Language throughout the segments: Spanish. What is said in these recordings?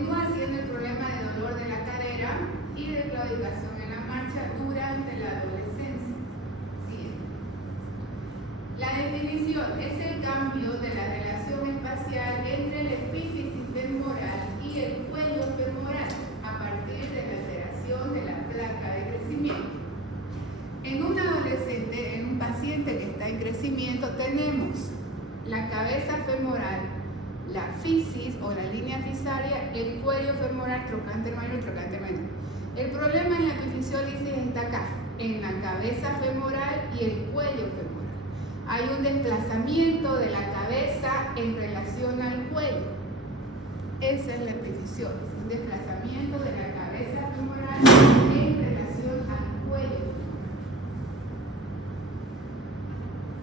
Continúa siendo el problema de dolor de la cadera y de claudicación en la marcha durante la adolescencia. Siguiente. La definición es el cambio de la relación espacial entre la epífisis femoral y el cuello femoral a partir de la alteración de la placa de crecimiento. En un adolescente, en un paciente que está en crecimiento, tenemos la cabeza femoral, la fisis o la línea fisaria, el cuello femoral, trocánter mayor y trocánter menor. El problema en la epifisiólisis está acá, en la cabeza femoral y el cuello femoral. Hay un desplazamiento de la cabeza en relación al cuello. Esa es la epifisiólisis, un desplazamiento de la cabeza femoral en relación al cuello.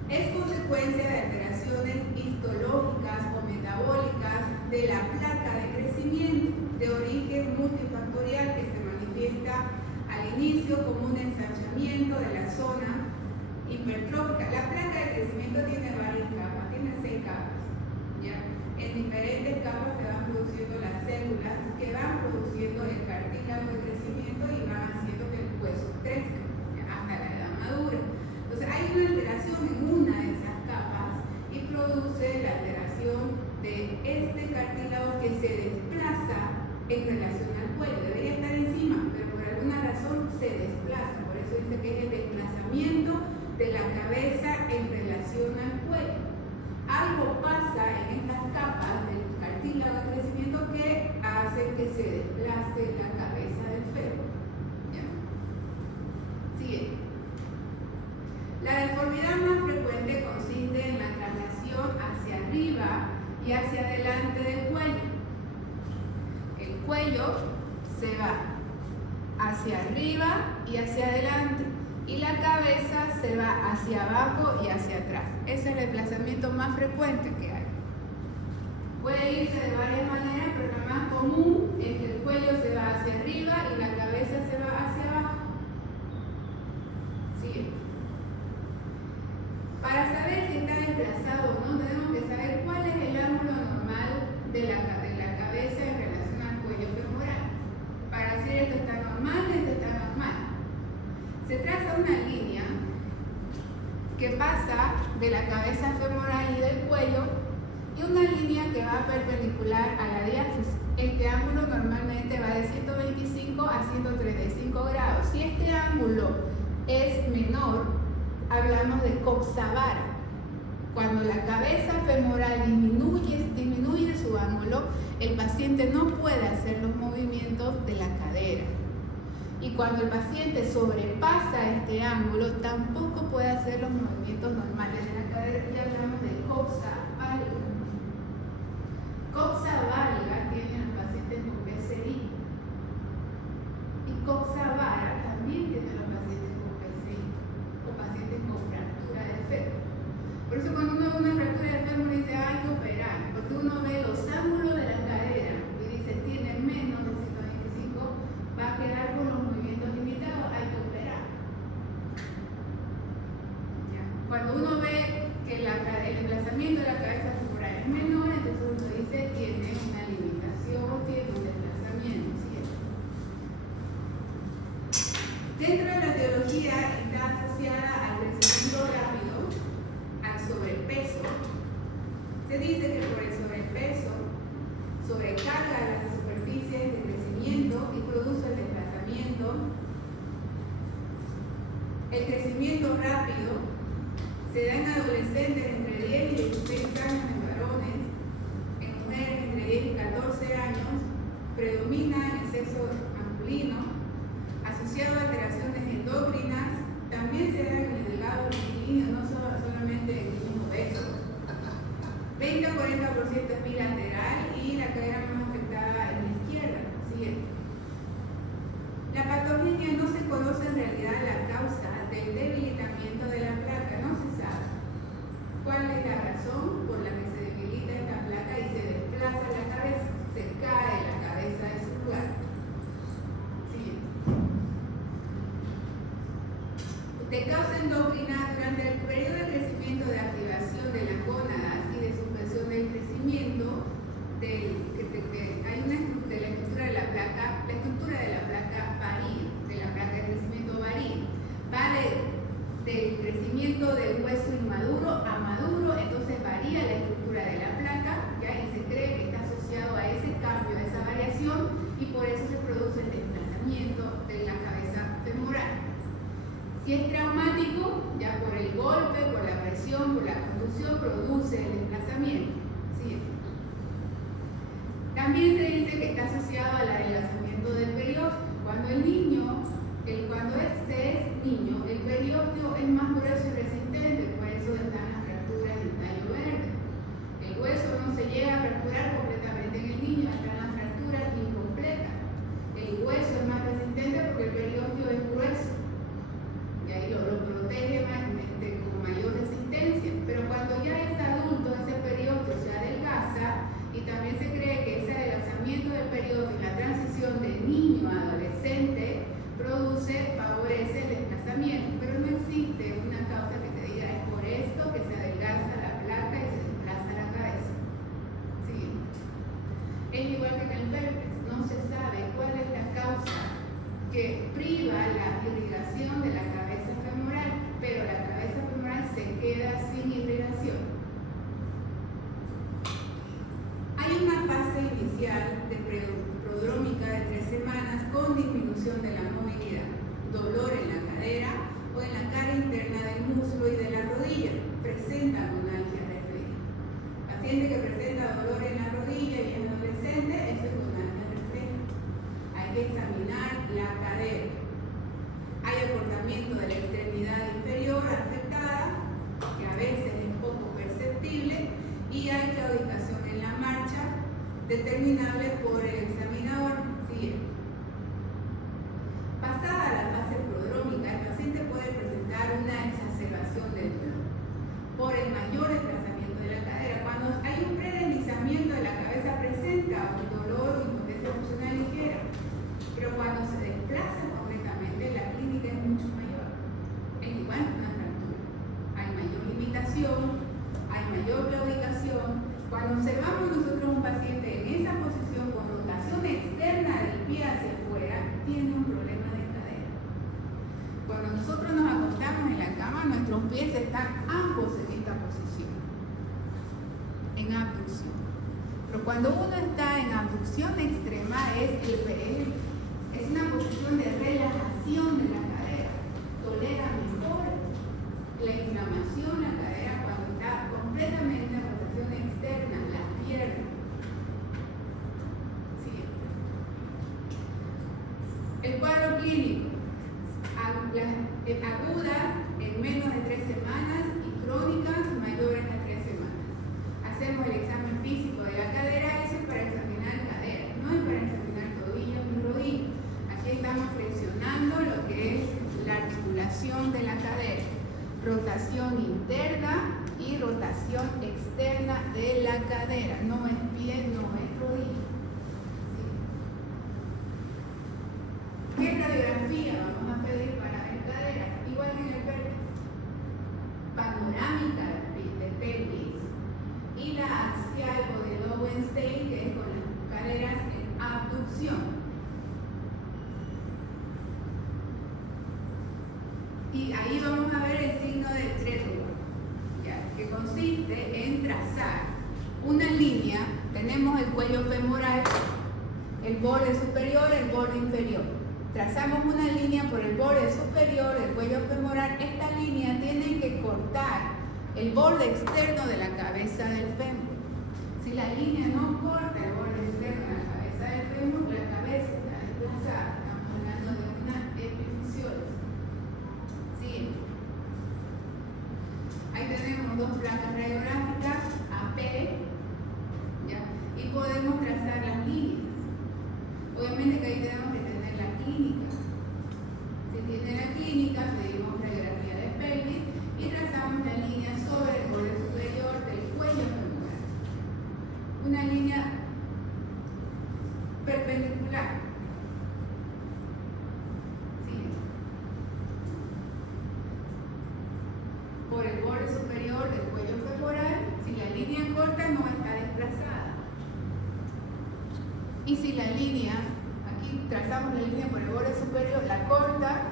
Es consecuencia de alteraciones histológicas o metabólicas de la placa de crecimiento de origen multifactorial que se manifiesta al inicio como un ensanchamiento de la zona hipertrófica. La placa de crecimiento tiene varias capas, tiene 6 capas, ¿ya? En diferentes capas se van produciendo las células que van produciendo el cartílago de crecimiento y van haciendo que el hueso crezca, ¿ya? Hasta la edad madura. Entonces hay una alteración en una de esas capas y produce la alteración de este cartílago que se desplaza en relación al cuello. Debería estar encima, pero por alguna razón se desplaza. Por eso dice que es el desplazamiento de la cabeza en relación al cuello. Algo pasa en estas capas del cartílago de crecimiento que hace que se desplace la cabeza del fémur. ¿Ya? Siguiente. La deformidad más frecuente consiste en la traslación hacia arriba y hacia adelante del cuello. El cuello se va hacia arriba y hacia adelante y la cabeza se va hacia abajo y hacia atrás. Ese es el desplazamiento más frecuente que hay. Puede irse de varias maneras, pero la más común es que el cuello se va hacia arriba y la cabeza se va hacia abajo. Sigue. Para saber si está desplazado o no, tenemos que saber cuál es el ángulo normal de la cabeza en relación al cuello femoral. Para decir esto está normal, esto está normal. Se traza una línea que pasa de la cabeza femoral y del cuello y una línea que va perpendicular a la diáfisis. Este ángulo normalmente va de 125 a 135 grados. Si este ángulo es menor, hablamos de coxa-vara. Cuando la cabeza femoral disminuye su ángulo, el paciente no puede hacer los movimientos de la cadera. Y cuando el paciente sobrepasa este ángulo, tampoco puede hacer los movimientos normales de la cadera. Y hablamos de coxa-valga. Coxa-valga tienen los pacientes con PCI. Y coxa-vara también tienen los pacientes con PCI. O pacientes con fractura del fémur. Por eso cuando uno ve una fractura del fémur dice hay que operar. Porque uno ve los ángulos de la cadera y dice tiene menos de 125, va a quedar con los movimientos limitados, hay que operar. ¿Ya? Cuando uno ve que el desplazamiento de la cabeza femoral es menor, entonces uno dice tiene una limitación, tiene un desplazamiento, ¿cierto? Dentro de la etiología está asociada al crecimiento rápido, al sobrepeso. Se dice que por el sobrepeso sobrecarga las superficies de crecimiento y produce el desplazamiento. El crecimiento rápido se da en adolescentes entre 10 y 16 años en varones, en mujeres entre 10 y 14 años, predomina en el sexo masculino, asociado a alteraciones endócrinas, también se da en el delgado rectilíneo, no solamente en niños obesos. 20 a 40% es bilateral y la cadera más afectada es la izquierda. Siguiente. La patogenia no se conoce en realidad la causa del debilitamiento de la placa, no se sabe cuál es la razón por la que se debilita esta placa y se desplaza la cabeza, se cae la cabeza de su lugar. Siguiente. De causa endocrina, durante el periodo de crecimiento de activación de las gónadas y de suspensión del crecimiento, hay una También se dice que está asociado al adelgazamiento del periósteo. Cuando este es niño, el periósteo es más grueso y resistente, por eso están las fracturas del tallo verde. El hueso no se llega a fracturar completamente en el niño, están las fracturas incompletas. El hueso es más resistente porque el periósteo es grueso y ahí lo protege con mayor resistencia. Pero cuando ya es adulto, ese periósteo se adelgaza y también se cree que ese adelgazamiento del periósteo y la transición de niño a adolescente favorece el desplazamiento, pero no existe una causa que te diga es por esto que se adelgaza la placa y se desplaza la cabeza. ¿Sí? Es igual que en el herpes, no se sabe cuál es la causa que priva la irrigación de la cabeza femoral, pero la cabeza femoral se queda sin irrigación. Hay una fase inicial de prodrómica de 3 semanas con disminución de la movilidad, dolor en la cadera o en la cara interna del muslo y de la rodilla. Presenta gonalgia refleja. Paciente que presenta dolor en la rodilla y es adolescente, eso es gonalgia refleja. Hay que examinar la cadera. Hay acortamiento de la extremidad inferior afectada, que a veces es poco perceptible, y hay claudicación en la marcha, determinable por el examinador. Siguiente. Pasada la fase prodrómica, el paciente puede presentar una exacerbación del dolor por el mayor desplazamiento de la cadera. Cuando hay un predeslizamiento de la cabeza presenta un dolor o impotencia funcional ligera, pero cuando se desplaza completamente la clínica es mucho mayor. Es igual que una fractura. Hay mayor limitación, hay mayor claudicación. Cuando observamos nosotros un paciente en esa posición con rotación externa del pie hacia afuera, tiene un problema de cadera. Cuando nosotros nos acostamos en la cama, nuestros pies están ambos en esta posición, en abducción. Pero cuando uno está en abducción extrema, es una posición de relajación de la cadera. Tolera mejor la inflamación en la cadera cuando está completamente en rotación externa, las piernas. Siguiente. El cuadro clínico. Agudas en menos de 3 semanas y crónicas mayores a 3 semanas. Hacemos el examen físico de la cadera, eso es para examinar cadera, no es para examinar tobillos ni rodillas. Aquí estamos flexionando lo que es la articulación de la cadera, rotación interna y rotación externa de la cadera, no es pie, no es rodilla. ¿Sí? ¿Qué radiografía vamos a pedir para ver cadera? Igual que en el pelvis. Panorámica de pelvis y la axial o de Lowenstein, que es con las caderas en abducción. Y ahí vamos a ver el signo del trétulo, que consiste en trazar una línea. Tenemos el cuello femoral, el borde superior, el borde inferior. Trazamos una línea por el borde superior del cuello femoral. Esta línea tiene que cortar el borde externo de la cabeza del fémur. Si la línea no corta el borde externo de la cabeza del fémur, la cabeza está desplazada. Estamos hablando de una epifisiólisis. Siguiente. Ahí tenemos 2 placas radiográficas, AP, ¿ya? Y podemos trazar las líneas. Obviamente que ahí tenemos que tener la clínica. Si tiene la clínica, pedimos radiografía de pelvis y trazamos la línea sobre el borde superior del cuello femoral. Una línea perpendicular. Siguiente. Por el borde superior del cuello femoral, si la línea corta no está desplazada. Y si la línea, aquí trazamos la línea por el borde superior, la corta,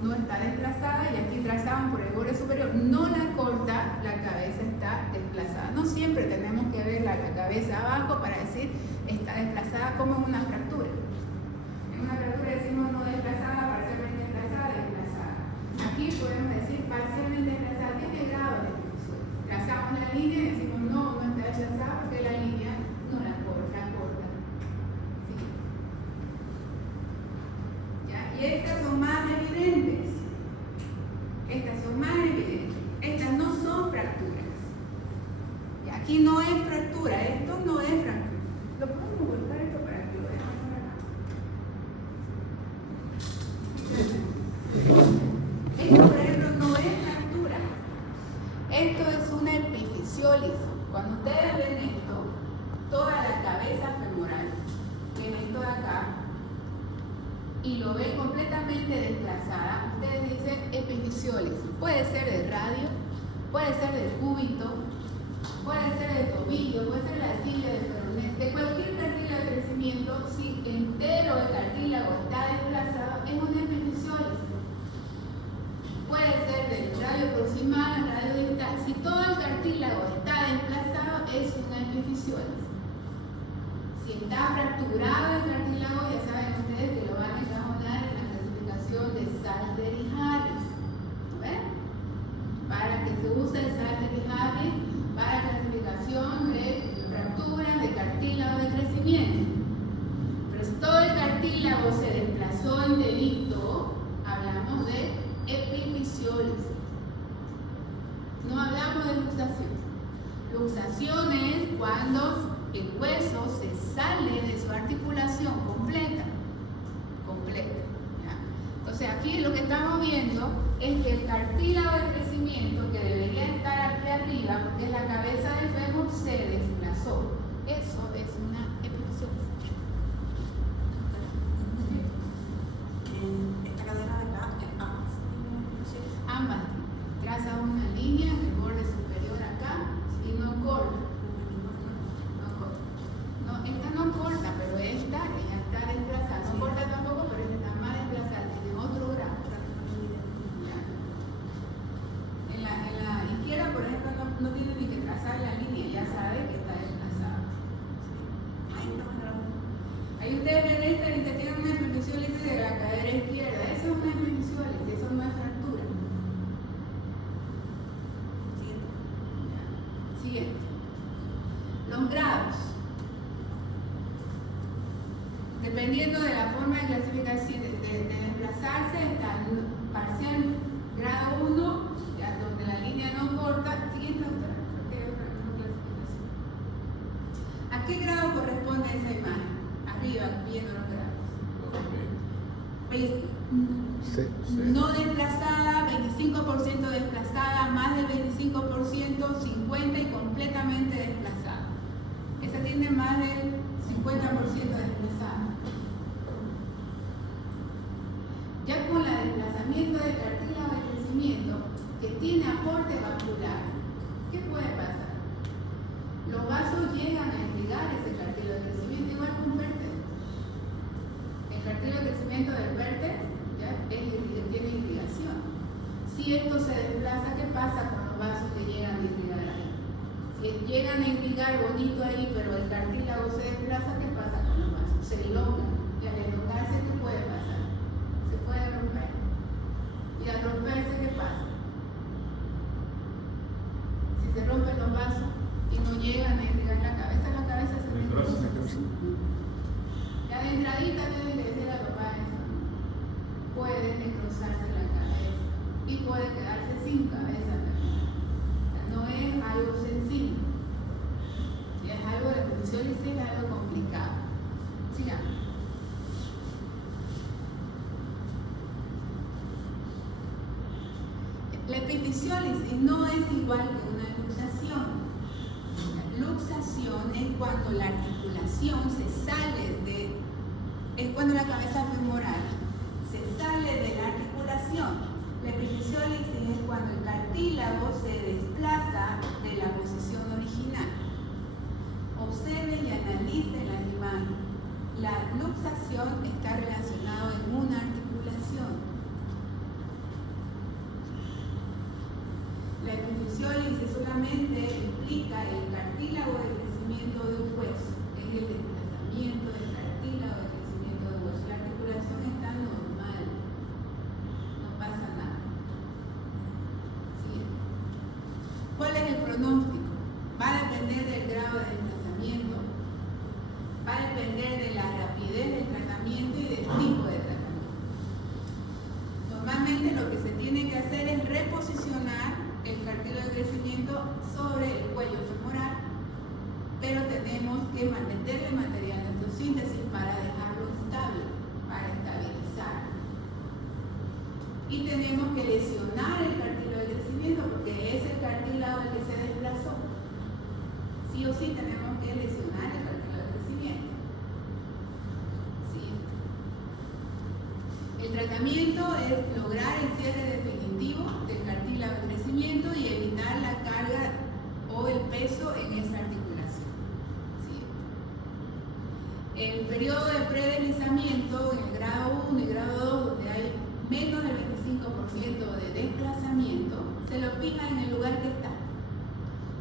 no está desplazada, y aquí trazamos por el borde superior, no la corta, la cabeza está desplazada. No siempre tenemos que ver la cabeza abajo para decir está desplazada como en una fractura. En una fractura decimos no desplazada, parcialmente desplazada, desplazada. Aquí podemos decir parcialmente desplazada, tiene grados de extensión. Trazamos la línea y decimos no está desplazada porque la línea no la corta, y lo ven completamente desplazada, ustedes dicen epifisiólisis. Puede ser del radio, puede ser del cúbito, puede ser del tobillo, puede ser de la tibia, del peroné, de cualquier cartílago de crecimiento. Si entero el cartílago está desplazado, es una epifisiólisis. Puede ser del radio proximal, radio distal. Si todo el cartílago está desplazado, es una epifisiólisis. Si está fracturado el cartílago, ya saben ustedes que lo van a encajonar en la clasificación de Salter y Harris. ¿Ven? Para que se use el Salter y Harris para la clasificación de fracturas de cartílago de crecimiento. Pero si todo el cartílago se desplazó enterito, hablamos de epifisiólisis. No hablamos de luxación. Luxación es cuando el hueso se sale de su articulación completa. ¿Ya? Entonces aquí lo que estamos viendo es que el cartílago de crecimiento, que debería estar aquí arriba, porque es la cabeza del fémur, se desplazó. Eso es una epifisiólisis. Esta cadera de acá es ambas. Ambas. Traza una línea en el borde superior acá y no corta. No, esta no corta, pero esta ya está desplazada. No corta tampoco, pero esta está más desplazada, tiene otro grado. ¿Ya? En la izquierda, por ejemplo, no tiene ni que trazar la línea, ya sabe que está desplazada. Ahí ustedes ven esta y se tiene una epifisiólisis de la cadera izquierda. Eso es una epifisiólisis, eso no es fractura. Siguiente. Los grados. Dependiendo de la forma de clasificación de desplazarse, está parcial grado 1, ya donde la línea no corta. Siguiente, doctora. Creo que hay otra clasificación. ¿A qué grado corresponde esa imagen? Arriba, viendo los grados. No desplazada, 25% desplazada, más del 25%, 50% y completamente desplazada. Esa tiene más del 50% desplazada. Ya con el desplazamiento del cartílago de crecimiento que tiene aporte vascular, ¿qué puede pasar? Los vasos llegan a irrigar ese cartílago de crecimiento igual que un vértex. El cartílago de crecimiento del vértex tiene irrigación. Si esto se desplaza, ¿qué pasa con los vasos que llegan a irrigar ahí? Si llegan a irrigar bonito ahí, pero el cartílago se desplaza, ¿qué pasa con los vasos? Se elongan. Y al elongarse, ¿qué puede pasar? Se puede romper. Y al romperse, ¿qué pasa? Si se rompen los vasos y no llegan a irrigar la cabeza se necrosa. Ya de entradita deben de decir a los padres, puede necrosarse la cabeza y puede quedarse sin cabeza también. O sea, no es algo sencillo. Si es algo de epifisiólisis, es algo complicado. Sigamos. La epifisiólisis no es igual que una luxación. La luxación es cuando la articulación se sale es cuando la cabeza femoral se sale de la articulación. La epifisiólisis es cuando el cartílago se desplaza de la posición original. Observe y analice la imagen. La luxación está relacionada en una articulación. La epifisiólisis solamente implica el cartílago de crecimiento de un hueso, es el desplazamiento del cartílago de crecimiento de un hueso. La articulación está normal, no pasa nada. Siguiente. ¿Cuál es el pronóstico? Va a depender del grado de desplazamiento, va a depender de la rapidez del tratamiento y del tipo de tratamiento. Normalmente lo que se tiene que hacer es reposicionar el cartílago de crecimiento sobre el cuello femoral, pero tenemos que meterle material de osteosíntesis para dejarlo estable, para estabilizar. Y tenemos que lesionar el cartílago de crecimiento porque es el cartílago el que se desplazó. Sí o sí tenemos que lesionar el cartílago de crecimiento. Siguiente. El tratamiento es lograr el cierre definitivo del cartílago de crecimiento y evitar la carga o el peso en esa articulación. ¿Sí? El periodo de predeslizamiento en el grado 1 y grado 2, donde hay menos del 25% de desplazamiento, se lo fija en el lugar que está.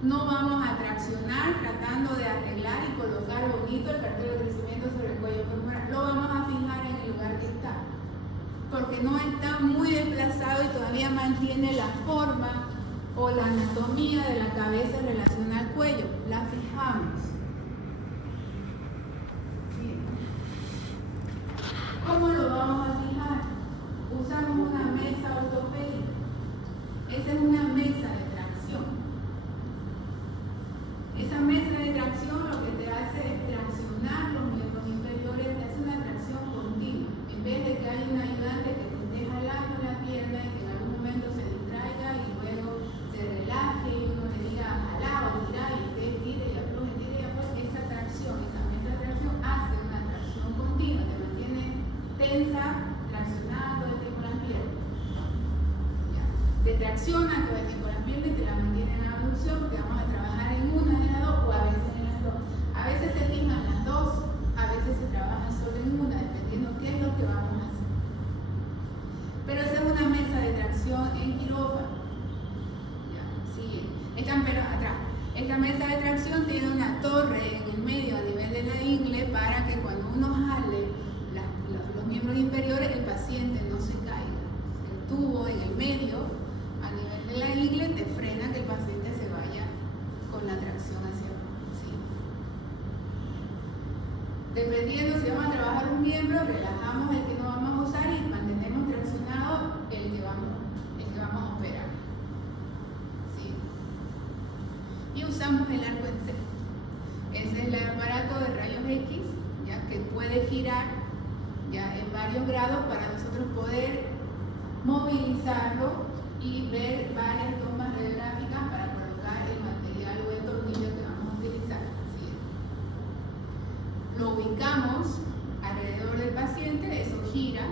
No vamos a traccionar tratando de arreglar y colocar bonito el cartílago de crecimiento sobre el cuello femoral. Lo vamos a fijar en el lugar que está, porque no está muy desplazado y todavía mantiene la forma o la anatomía de la cabeza en relación al cuello. La fijamos. Bien. ¿Cómo lo vamos a fijar? Usamos una mesa ortopédica. Esa es una mesa de tracción. Esa mesa de tracción lo que te hace es traccionar los miembros inferiores, te hace una tracción continua. En vez de que haya un ayudante que te esté jalando la pierna y que en algún momento se distraiga y luego se relaje y uno le diga jalá o tirá y usted tire y afloje, esa tracción, esa mesa de tracción hace una tracción continua, te mantiene tensa, traccionada todo el tiempo las piernas. ¿Ya? Te tracciona todo el tiempo las piernas y te la mantiene en la abducción porque vamos a trabajar en una de las dos o a veces en las dos. A veces se fijan las dos, a veces se trabaja solo en una, dependiendo qué es lo que vamos a hacer. Pero esa es una mesa de tracción en quirófano. Ya, sigue. Esta mesa de tracción tiene una torre en el medio a nivel de la ingle para que cuando uno jale los miembros inferiores el paciente no se caiga. El tubo en el medio a nivel de la ingle te frena que el paciente se vaya con la tracción hacia abajo. ¿Sí? Dependiendo si vamos a trabajar un miembro, relajamos el que no vamos a usar y mantenemos traccionado el que vamos a operar. ¿Sí? Y usamos el arco en C. Ese es el aparato de rayos X, ya que puede girar ya en varios grados para nosotros poder movilizarlo y ver varias tomas radiográficas para colocar el material o el tornillo que vamos a utilizar. ¿Sí? Lo ubicamos alrededor del paciente, eso gira,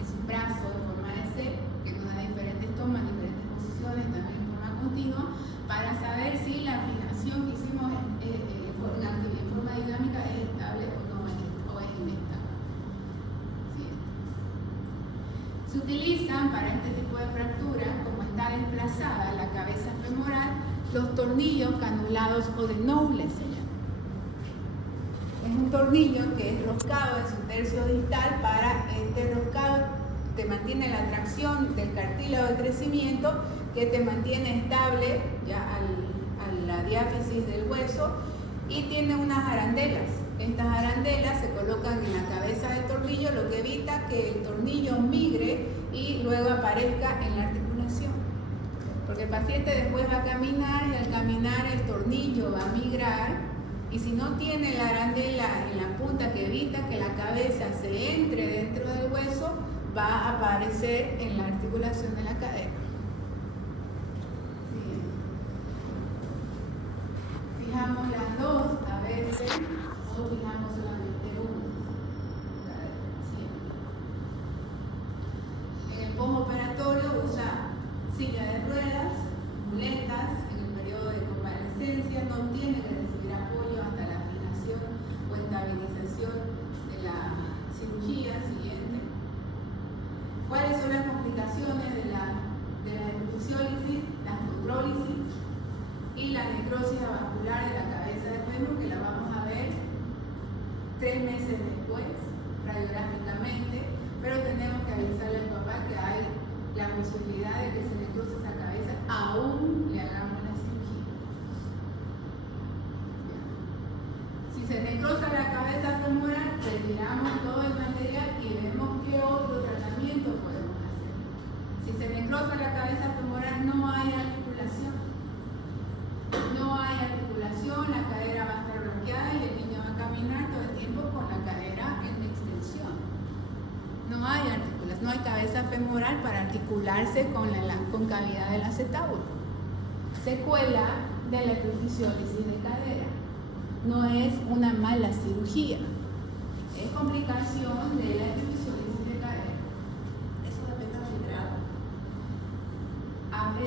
es un brazo de forma de C que nos da diferentes tomas, diferentes posiciones, también en forma continua, para saber si la fijación que hicimos en forma dinámica es estable o es inestable. ¿Sí? Se utilizan para este tipo de fractura, como está desplazada la cabeza femoral, los tornillos canulados o de Knowles se llama. Es un tornillo que es roscado en su tercio distal. Para este roscado te mantiene la tracción del cartílago de crecimiento, que te mantiene estable ya a la diáfisis del hueso, y tiene unas arandelas. Estas arandelas se colocan en la cabeza del tornillo, lo que evita que el tornillo migre y luego aparezca en la articulación. Porque el paciente después va a caminar y al caminar el tornillo va a migrar, y si no tiene la arandela en la punta que evita que la cabeza se entre dentro del hueso, va a aparecer en la articulación de la cadera. Fijamos las dos a veces o fijamos solamente una. En el postoperatorio usa silla de ruedas, muletas. En el periodo de convalescencia no tiene que recibir apoyo hasta la fijación o estabilización de la cirugía siguiente. ¿Cuáles son las complicaciones de la electrofisiólisis, la fibrólisis y la necrosis avascular de la cabeza de fémur, que la vamos a ver 3 meses después, radiográficamente, pero tenemos que avisarle al papá que hay la posibilidad de que se necrose esa cabeza aún le hagamos la cirugía. Si se necrosa la cabeza femoral, retiramos todo el material y vemos qué otro tratamiento podemos hacer. Si se necrosa la cabeza femoral, no hay articulación. No hay articulación, la cadera va a estar bloqueada y el niño va a caminar todo el tiempo con la cadera en extensión. No hay articulación, no hay cabeza femoral para articularse con cavidad del acetábulo. Secuela de la electrofisiólisis de cadera. No es una mala cirugía, es complicación de la electrofisiólisis de cadera.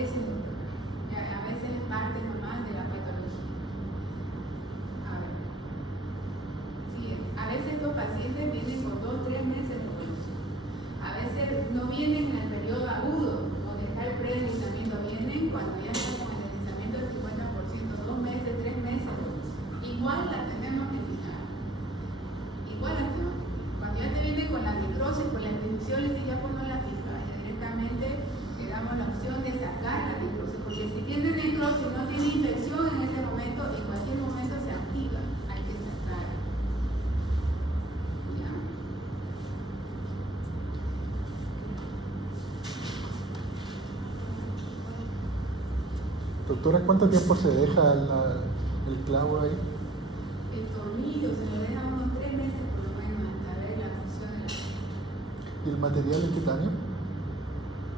veces, es parte nomás de la patología. A ver. Sí, a veces los pacientes vienen con 2 o 3 meses de evolución. A veces no vienen en el periodo agudo, donde está el predeslizamiento, vienen cuando ya está con el deslizamiento del 50%, 2 meses, 3 meses de evolución. Igual la tenemos que fijar. Igual la tenemos que fijar. Cuando ya te viene con la necrosis, con la infección, y ya pues no la fija, ya directamente le damos la opción de sacar la necrosis, porque si tiene necrosis y no tiene infección en ese momento, en cualquier momento se activa, hay que sacar. ¿Ya? Doctora, ¿cuánto tiempo se deja el clavo ahí? El tornillo se lo deja unos 3 meses por lo menos hasta ver la función de la. ¿Y el material es titanio?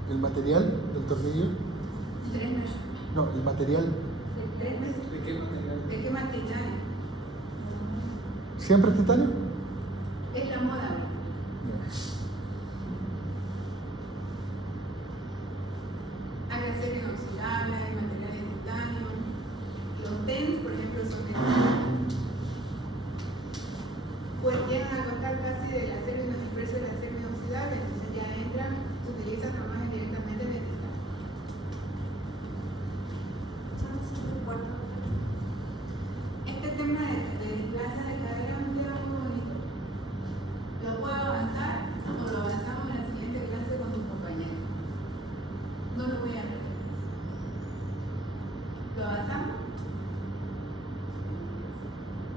¿El material del tornillo? 3 meses. No, el material. ¿De 3 meses? ¿De qué material? ¿De qué material? ¿Siempre es titanio? Es la moda. Hay acero inoxidable, hay material de titanio. Los TENS, por ejemplo, son de titanio. Pues llegan a costar casi del acero el precio del acero inoxidable, entonces ya entran, se utilizan nomás directamente en el titanio. Este tema de displasia de cadera es un tema muy bonito. ¿Lo puedo avanzar o lo avanzamos en la siguiente clase con tus compañeros? No lo voy a repetir. ¿Lo avanzamos?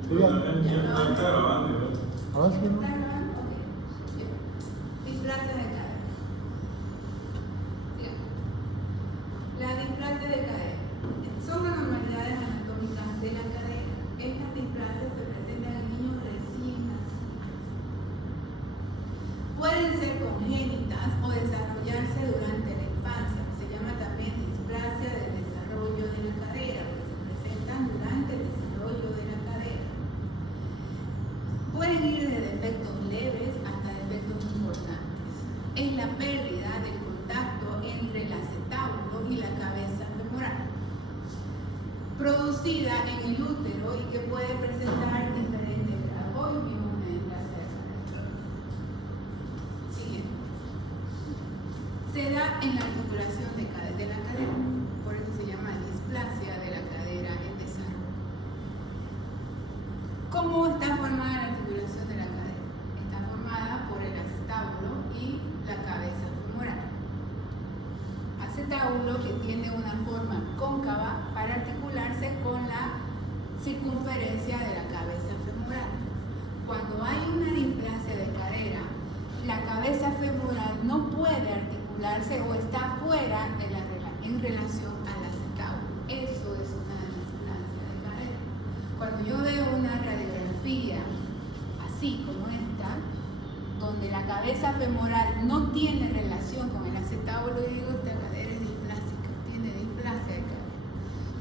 Sí, ya. Está grabando, ¿no? Ahora sí, ¿no? ¿Está grabando? Ok. Bien. Displasia de cadera. Bien. La displasia de cadera. Son anormalidades anatómicas de la cadera. Estas displasias se presentan en niños recién nacidos. Pueden ser congénitas o desarrollarse durante la infancia. Se llama también displasia del desarrollo de la cadera, porque se presentan durante el desarrollo de la cadera. Pueden ir de defectos leves hasta defectos importantes. Es la pérdida del contacto entre el acetábulo y la cabeza femoral, producida en el útero y que puede presentar diferentes grados. Hoy vimos una displasia de cadera. Siguiente. Se da en la articulación de la cadera, por eso se llama displasia de la cadera en desarrollo. ¿Cómo está formada la articulación de la cadera? Está formada por el acetábulo y la cabeza femoral. Acetábulo que tiene una forma cóncava para articularse con la circunferencia de la cabeza femoral. Cuando hay una displasia de cadera, la cabeza femoral no puede articularse o está fuera en relación al acetábulo. Eso es una displasia de cadera. Cuando yo veo una radiografía así como esta, donde la cabeza femoral no tiene relación con el acetábulo, yo digo, esta cadera es displásica, tiene displasia de cadera.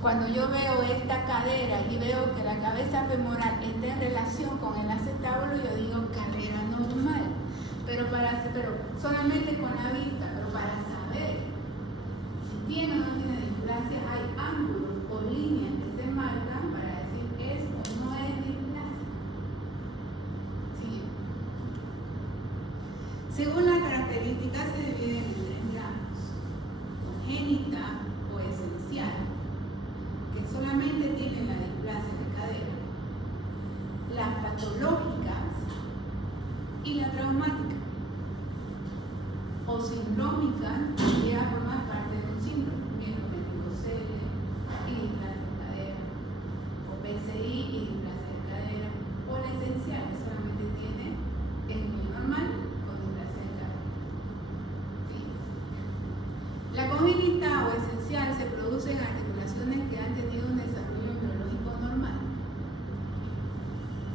Cuando yo veo esta cadera y veo que la cabeza femoral está en relación con el acetábulo, yo digo cadera normal. Pero solamente con la vista, pero para saber si tiene o no tiene displasia, hay ángulos o líneas que se marcan para decir es o no es displasia. ¿Sí? Según las características se dividen en 3 grados: congénita o esencial, que solamente tienen la displasia de cadera, las patológicas y la traumática, o sindrómica, que ya forma parte de un síndrome, miembro meningocele y displasia de cadera, o PCI y displasia de cadera, o la esencial, que solamente tiene el niño normal con displasia de cadera. ¿Sí? La congénita o esencial se produce en articulaciones que han tenido un desarrollo embriológico normal.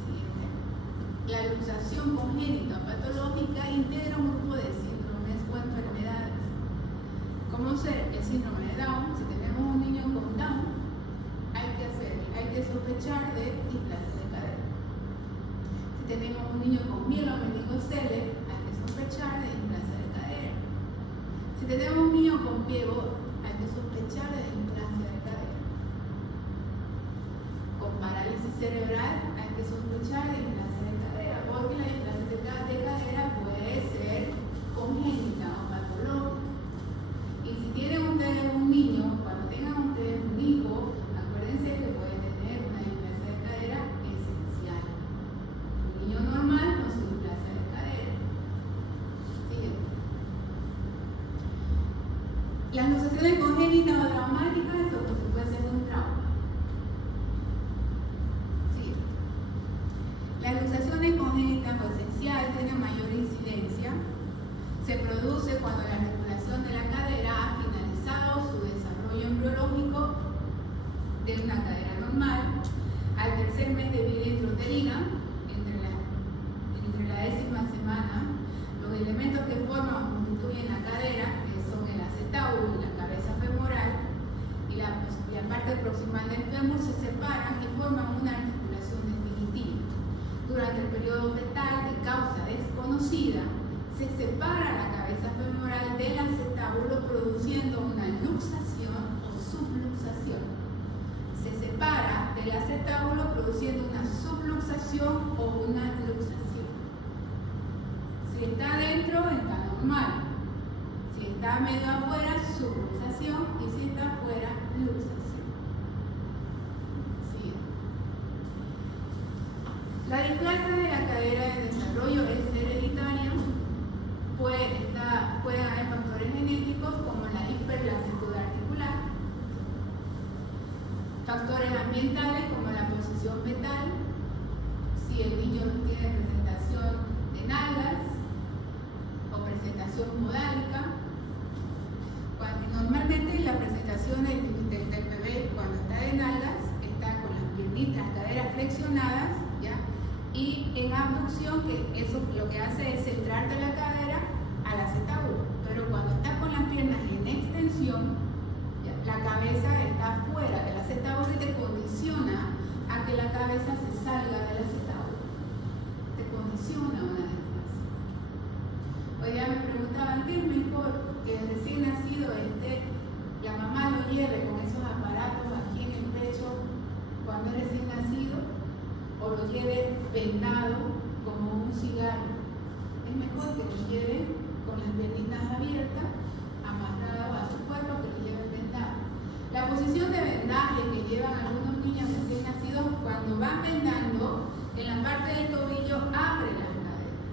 Siguiente. La luxación congénita o patológica integra un grupo de síndromes o enfermedades. ¿Cómo ser el síndrome de Down? Si tenemos un niño con Down, hay que sospechar de displasia de cadera. Si tenemos un niño con mielomeningocele, hay que sospechar de displasia de cadera. Si tenemos un niño con piego, hay que que sospechar de displasia de cadera. Con parálisis cerebral hay que sospechar de displasia de cadera, porque la displasia de cadera puede ser congénita o patológica. Y si tienen ustedes un niño, cuando tengan ustedes un hijo, acuérdense que puede tener una displasia de cadera esencial. Un niño normal no se displasia de cadera. Siguiente. Las luxaciones congénitas o traumáticas son consecuencias de un trauma. Siguiente. Las luxaciones congénitas o esenciales tienen mayor incidencia. Se produce cuando la articulación de la cadera ha finalizado su desarrollo embriológico de una cadera normal al tercer mes de vida intrauterina, entre la 10ª semana. Los elementos que forman o constituyen la cadera, que son el acetábulo y la cabeza femoral y la parte proximal del fémur, se separan y forman una articulación definitiva. Durante el periodo fetal, de causa desconocida, se separa la cabeza femoral del acetábulo produciendo una luxación o subluxación. Se separa del acetábulo produciendo una subluxación o una luxación. Si está dentro, está normal. Si está medio afuera, subluxación, y si está afuera, luxación. Siguiente. La displasia de la cadera de desarrollo es hereditaria. Pueden haber factores genéticos como la hiperlasitud articular, factores ambientales como la posición fetal, si el niño tiene presentación de nalgas o presentación podálica. Normalmente la presentación del bebé cuando está de nalgas está con las piernitas, las caderas flexionadas, ¿ya? Y en abducción, que eso lo que hace es centrarte la cadera al acetábulo, pero cuando está con las piernas en extensión, ¿ya? La cabeza está fuera del acetábulo y te condiciona a que la cabeza se salga del acetábulo, te condiciona a una displasia. Hoy día me preguntaban, ¿qué es mejor que el recién nacido la mamá lo lleve con esos aparatos aquí en el pecho cuando es recién nacido, o lo lleve vendado como un cigarro? Es mejor que lo lleve con las piernitas abiertas, amarrado a su cuerpo, que lo lleve vendado. La posición de vendaje que llevan algunos niños recién nacidos, cuando van vendando, en la parte del tobillo abre las caderas,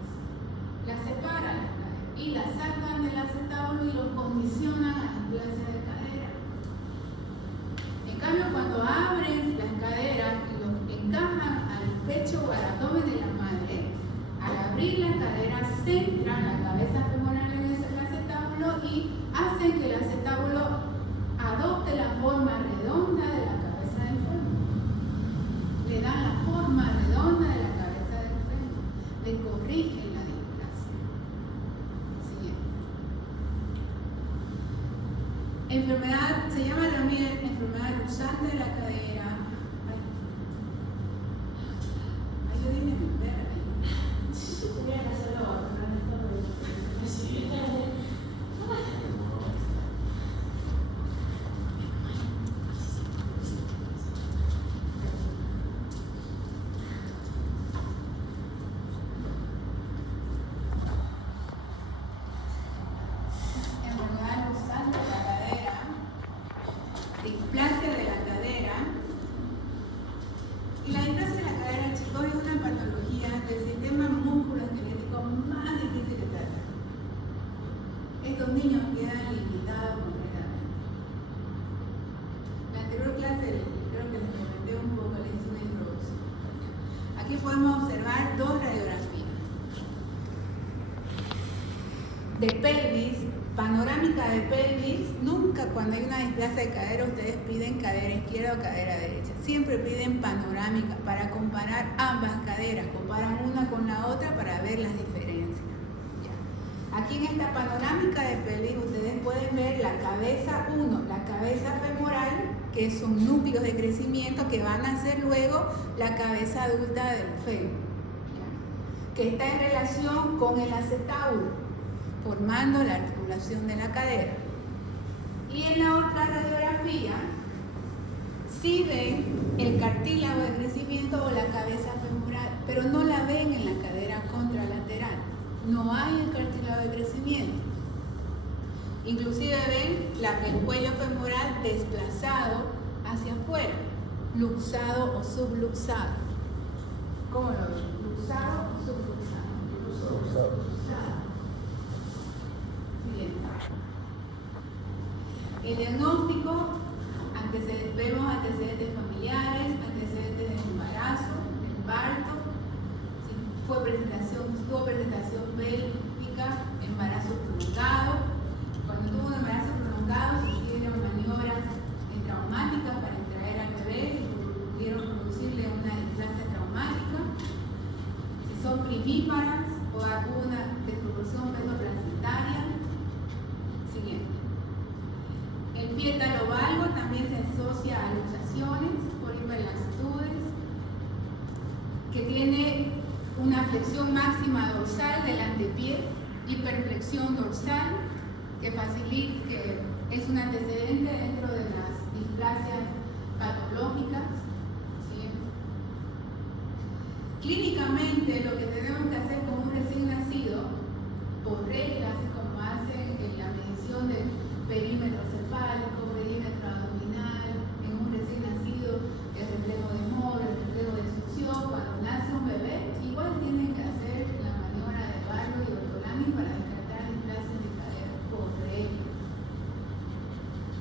las separa las caderas y las sacan del acetábulo y los condicionan a displasia de cadera. En cambio, cuando abren las caderas y los encajan al pecho o al abdomen de la madre, al abrir la cadera centran la cabeza femoral en el acetábulo y hacen que el acetábulo adopte la forma redonda de la cabeza del fémur. Le dan la forma redonda de la cabeza del fémur. Le corrigen la displasia. Siguiente. Enfermedad, se llama también enfermedad luxante de la cadera. Ay, yo dije enfermedad. Tenía que hacerlo ahora, Enfermedad luxante de la cadera, displasia de la cadera. Y la displasia de la cadera, chicos, es una patología del sistema músculo-esquelético más difícil de tratar. Estos niños quedan limitados completamente. La anterior clase creo que les comenté un poco, les hice una introducción. Aquí podemos observar dos radiografías de pelvis, panorámica de pelvis. Nunca cuando hay una displasia de cadera ustedes piden cadera izquierda o cadera derecha, siempre piden panorámica para comparar ambas caderas, comparan una con la otra para ver las diferencias. Ya. Aquí en esta panorámica de pelvis ustedes pueden ver la cabeza 1, la cabeza femoral, que son núcleos de crecimiento que van a ser luego la cabeza adulta del fémur, ¿ya? Que está en relación con el acetábulo, formando la articulación de la cadera. Y en la otra radiografía sí ven el cartílago de crecimiento o la cabeza femoral, pero no la ven en la cadera contralateral. No hay el cartílago de crecimiento. Inclusive ven el cuello femoral desplazado hacia afuera, luxado o subluxado. ¿Cómo lo ven? ¿Luxado o subluxado? Luxado. Bien. El diagnóstico, vemos antecedentes familiares, antecedentes de embarazo, del parto, si tuvo presentación pélvica, embarazo prolongado. Cuando tuvo un embarazo prolongado se hicieron maniobras traumáticas para extraer al bebé y pudieron producirle una displasia traumática. Si son primíparas o alguna desproporción pesoplacentaria. Siguiente. El pie talovalgo también se asocia a luxaciones por hiperlaxitudes, que tiene una flexión máxima dorsal del antepié, hiperflexión dorsal, que es un antecedente dentro de las displasias patológicas. ¿Sí? Clínicamente, lo que tenemos que hacer con un recién nacido, por reglas, como hacen en la medición del perímetro cefálico, perímetro abdominal, en un recién nacido, el reflejo de Moore, el reflejo de succión, cuando nace un bebé, igual tienen que hacer la maniobra de Barlow y Ortolani para descartar displasias de cadera por regla.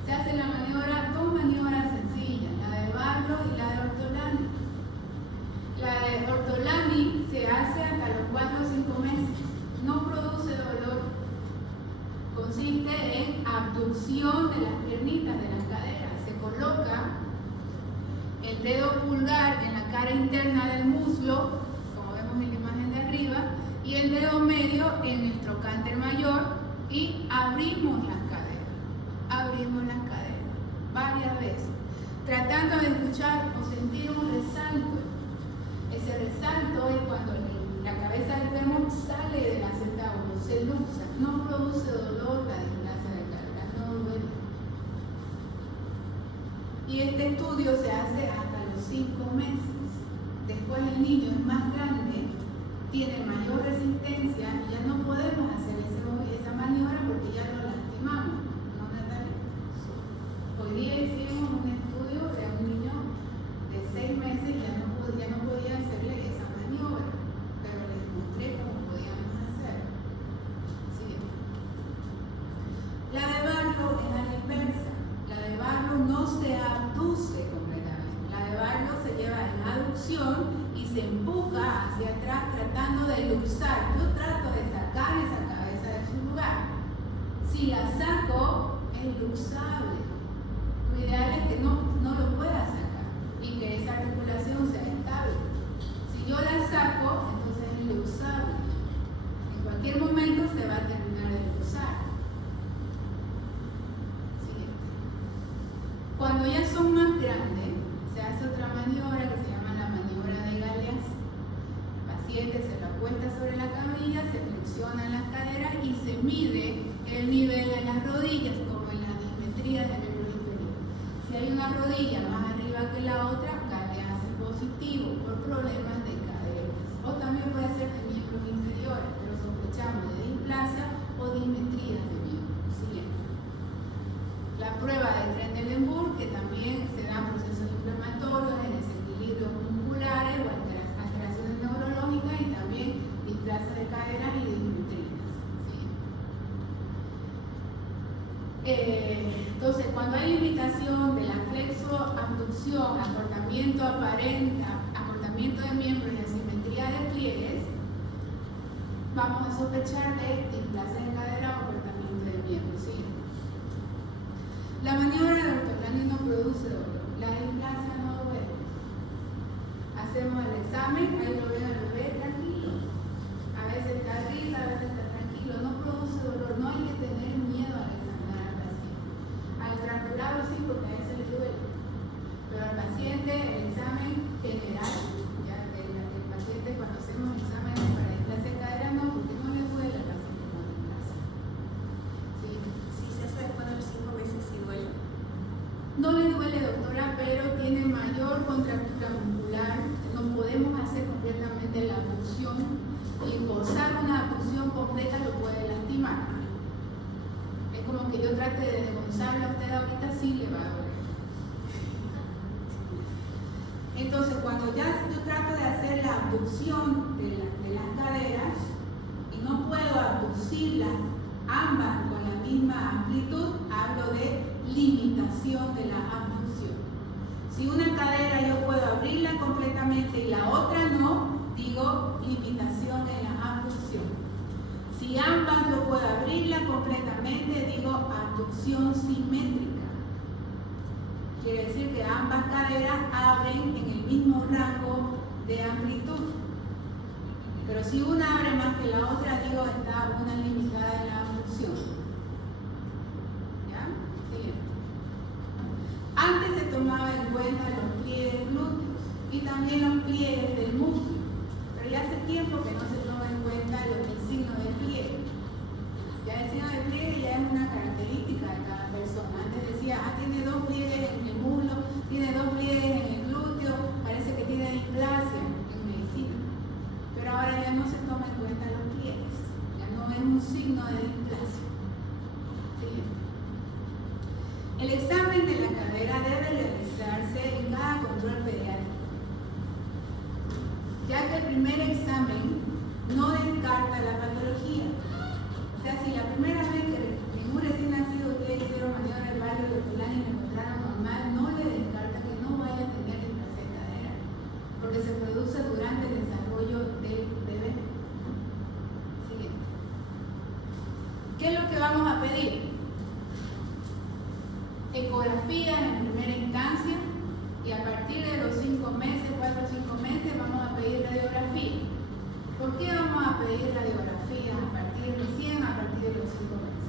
Se hace dos maniobras sencillas, la de Barlow y la de Ortolani. La de Ortolani se hace hasta los 4 o 5 meses, no produce dolor. Consiste en abducción de las piernitas de las caderas. Se coloca el dedo pulgar en la cara interna del muslo, como vemos en la imagen de arriba, y el dedo medio en el trocánter mayor, y abrimos las caderas. Abrimos las caderas varias veces, tratando de escuchar o sentir un resalto. Ese resalto es cuando la cabeza del fémur sale del acetábulo, se luxa, no produce dolor la displasia de cadera, no duele. Y este estudio se hace hasta los 5 meses. Después el niño es más grande, tiene mayor resistencia y ya no podemos hacer esa maniobra porque ya lo lastimamos. ¿No, Natalia? Hoy día hicimos un estudio de un niño de 6 meses y ya no podía hacerle esa maniobra, pero les mostré cómo podíamos hacer. ¿Sí? La de Barlow es a la inversa. La de Barlow no se abduce completamente. La de Barlow se lleva en aducción y se empuja hacia atrás tratando de luxar. Yo trato de sacar esa cabeza de su lugar. Si la saco, es luxable. Lo ideal es que no lo pueda sacar y que esa articulación sea estable. Si yo la saco, entonces es luxable. En cualquier momento se va a terminar de luxar. Siguiente. Cuando ya son más grandes, se hace otra maniobra que se llama la maniobra de Galeas. El paciente se lo acuesta sobre la camilla, se flexionan las caderas y se mide el nivel de las rodillas, como en las dismetrías del miembro inferior. Si hay una rodilla más arriba que la otra, Galeas es positivo por problemas de caderas. O también puede ser de miembros inferiores, pero sospechamos de displasia o dismetrías de miembros. Siguiente. La prueba de Trendelenburg, que también se dan procesos inflamatorios en desequilibrios musculares o alteraciones neurológicas y también displasias de caderas y dismetrías. ¿Sí? Entonces, cuando hay limitación de la flexo-abducción, acortamiento aparente, acortamiento de miembros y asimetría de pliegues, vamos a sospechar de displasia de cadera o acortamiento de miembros. ¿Sí? La maniobra de Ortolani no produce dolor, la displasia no duele. Hacemos el examen, ahí lo ven al bebé tranquilo. A veces está risa, a veces está tranquilo, no produce dolor, no hay que tener miedo al examinar al paciente. Al estrangulado sí, porque a veces le duele. Pero al paciente, el examen general, ya el paciente cuando hacemos exámenes para displasia de cadera, no, porque no le duele al paciente con displasia. ¿Sí? Si se hace después de los 5 meses, sí completa lo puede lastimar. Es como que yo trate de desgonzarlo a usted ahorita, sí le va a doler. Entonces, cuando ya yo trato de hacer la abducción de las caderas y no puedo abducirlas ambas con la misma amplitud, hablo de limitación de la abducción. Si una cadera yo puedo abrirla completamente y la otra no, digo limitación en la abducción. Si ambas yo puedo abrirla completamente, digo abducción simétrica. Quiere decir que ambas caderas abren en el mismo rango de amplitud. Pero si una abre más que la otra, digo está una limitada en la abducción. ¿Ya? Siguiente. Antes se tomaba en cuenta los pliegues glúteos y también los pliegues del músculo, pero ya hace tiempo que no se toma en cuenta el signo del pliegue. Ya el signo del pliegue ya es una característica de cada persona. Antes decía, tiene 2 pliegues en el muslo, tiene 2 pliegues en el glúteo, parece que tiene displasia en medicina. Pero ahora ya no se toma en cuenta los pliegues, ya no es un signo de displasia. Siguiente. El examen de la cadera debe realizarse en cada control pediátrico, ya que el primer examen no descarta la patología. O sea, si la primera vez que en un recién nacido ustedes hicieron maniobra del barrio de fulano y lo encontraron normal, no le descarta que no vaya a tener displasia de cadera, porque se produce durante el desarrollo del bebé. Siguiente. ¿Qué es lo que vamos a pedir? Ecografía en primera instancia, y a partir de los 5 meses, 4 o 5 meses, vamos a pedir radiografía. ¿Por qué vamos a pedir radiografía a partir de los 5 meses?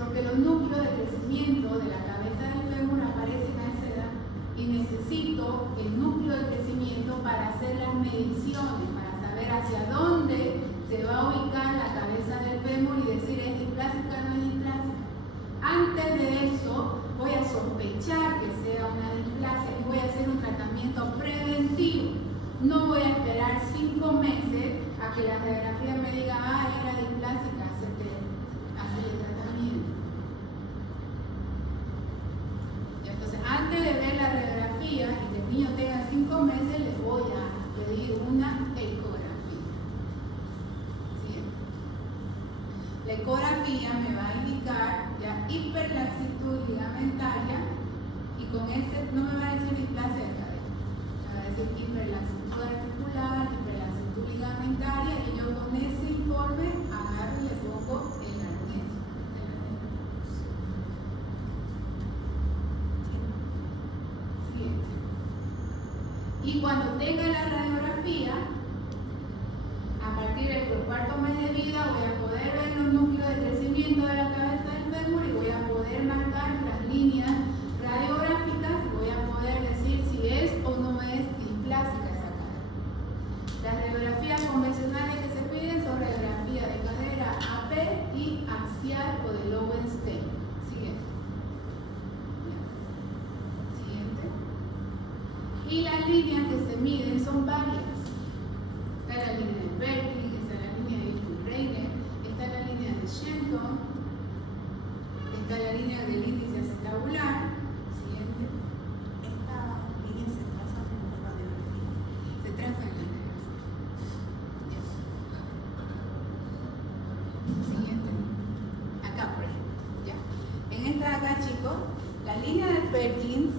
Porque los núcleos de crecimiento de la cabeza del fémur aparecen a esa edad y necesito el núcleo de crecimiento para hacer las mediciones, para saber hacia dónde se va a ubicar la cabeza del fémur y decir es displásica o no es displásica. Antes de eso voy a sospechar que sea una displasia y voy a hacer un tratamiento preventivo. No voy a esperar 5 meses a que la radiografía me diga, era displásica, hacer el tratamiento. Y entonces, antes de ver la radiografía y que el niño tenga 5 meses, le voy a pedir una ecografía. Siguiente. La ecografía me va a indicar ya hiperlaxitud ligamentaria y con ese no me va a decir displasia de cadera, me va a decir hiperlaxitud articular, hiperlaxitud ligamentaria y yo con ese informe agarro y le pongo el arnés. Siguiente. Y cuando tenga la radiografía, a partir del 4º mes de vida voy a poder ver los núcleos de crecimiento de la cabeza del fémur y voy a poder marcar las líneas radiográficas y voy a poder decir si es o no es displásica esa cadera. Las radiografías convencionales que se piden son radiografía de cadera AP y axial o de Lowenstein. Siguiente. Siguiente. Y las líneas que se miden son varias. Está la línea de Perkin, está la línea de Reiner, está la línea de Shenton, está la línea del índice acetabular. Siguiente. Esta línea se traza en la radiografía. Se traza en la radiografía. Siguiente. Acá, por ejemplo. Ya. En esta de acá, chicos, la línea de Perkins,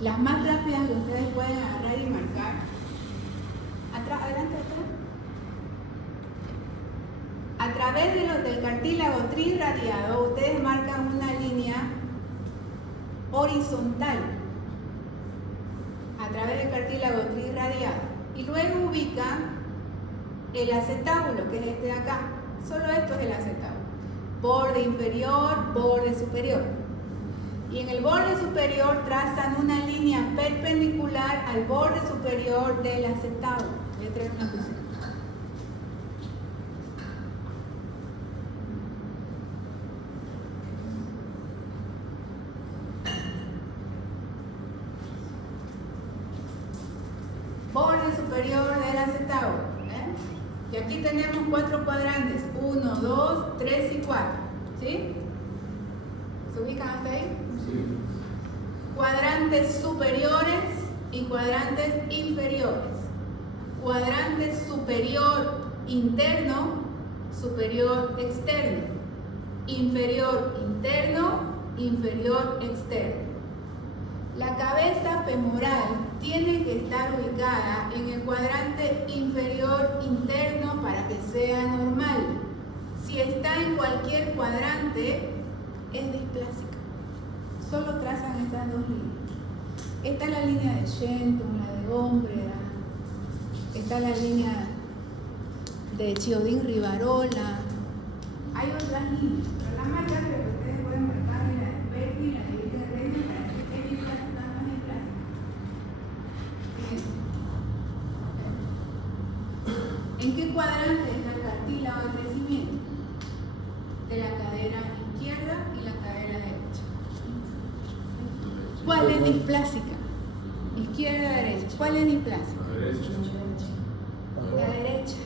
las más rápidas que ustedes pueden agarrar y marcar. Atrás, adelante, atrás. A través del cartílago trirradiado, ustedes marcan una línea horizontal a través del cartílago trirradiado y luego ubican el acetábulo, que es este de acá. Solo esto es el acetábulo. Borde inferior, borde superior. Y en el borde superior trazan una línea perpendicular al borde superior del acetábulo. Voy a traer una cosita. Borde superior del acetábulo. Y aquí tenemos 4 cuadrantes, 1, 2, 3 y 4, ¿sí? ¿Se ubican hasta ahí? Sí. Cuadrantes superiores y cuadrantes inferiores. Cuadrante superior interno, superior externo. Inferior interno, inferior externo. La cabeza femoral tiene que estar ubicada en el cuadrante inferior interno para que sea normal. Si está en cualquier cuadrante, es displásica. Solo trazan estas dos líneas. Esta es la línea de Shenton, la de Gombrera. Está la línea de Chiodin-Rivarola. Hay otras líneas, pero la más grande que ustedes pueden marcar es la de Perkin y la de Villarreal para que qué líneas están más en clase. ¿En qué cuadrante está el cartílago de crecimiento? De la cadera izquierda y la cadera derecha. ¿Cuál es displásica? Izquierda, derecha. ¿Cuál es displásica? La derecha.